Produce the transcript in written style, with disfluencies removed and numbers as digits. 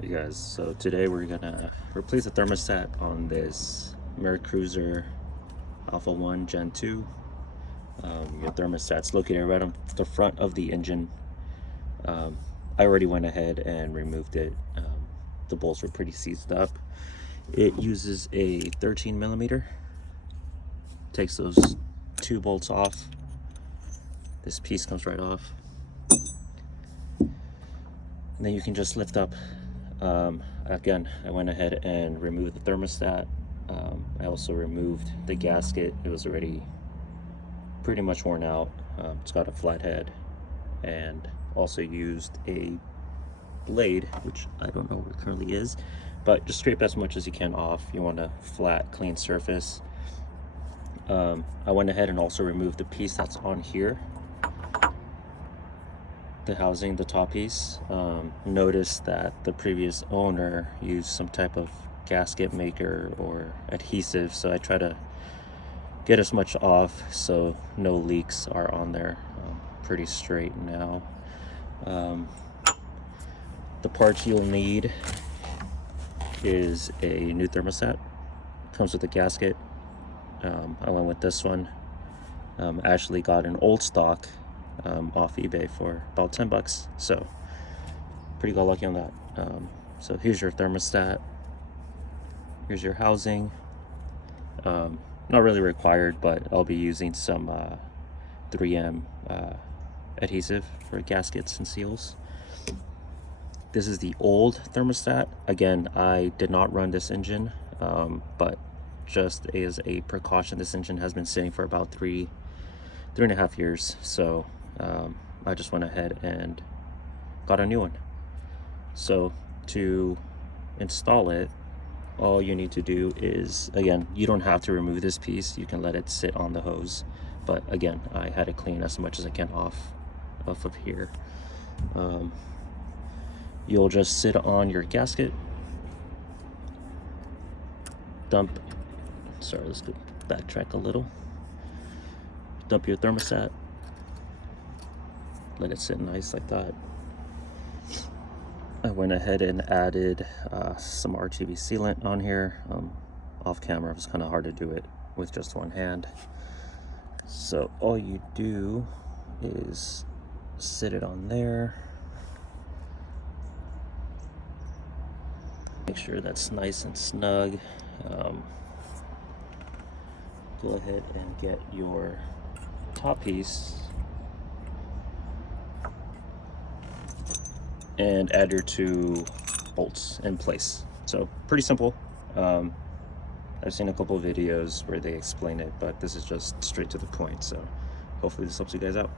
Hey guys, so today we're gonna replace the thermostat on this Mercruiser Alpha 1 Gen 2. Your thermostat's located right on the front of the engine. I already went ahead and removed it. The bolts were pretty seized up. It uses a 13 millimeter. Takes those two bolts off. This piece comes right off. And then you can just lift up. Again, I went ahead and removed the thermostat. I also removed the gasket. It was already pretty much worn out. It's got a flat head, and also used a blade, which I don't know where it currently is, but just scrape as much as you can off. You want a flat, clean surface. I went ahead and also removed the piece that's on here, the housing, the top piece. Notice that the previous owner used some type of gasket maker or adhesive, so I try to get as much off so no leaks are on there. Pretty straight now. The parts you'll need is a new thermostat. Comes with a gasket. I went with this one. Actually got an old stock off eBay for about 10 bucks, so pretty got lucky on that. So here's your thermostat, here's your housing. Not really required, but I'll be using some 3M adhesive for gaskets and seals. This is the old thermostat. Again, I did not run this engine, but just as a precaution, this engine has been sitting for about three and a half years, so I just went ahead and got a new one. So to install it, all you need to do is, again, you don't have to remove this piece, you can let it sit on the hose, but again, I had to clean as much as I can off of here. You'll just sit on your gasket, let's go backtrack a little. Dump your thermostat, let it sit nice like that. I went ahead and added some RGB sealant on here. Off camera, it was kind of hard to do it with just one hand. So all you do is sit it on there. Make sure that's nice and snug. Go ahead and get your top piece and add your two bolts in place. So pretty simple. I've seen a couple of videos where they explain it, but this is just straight to the point, so hopefully this helps you guys out.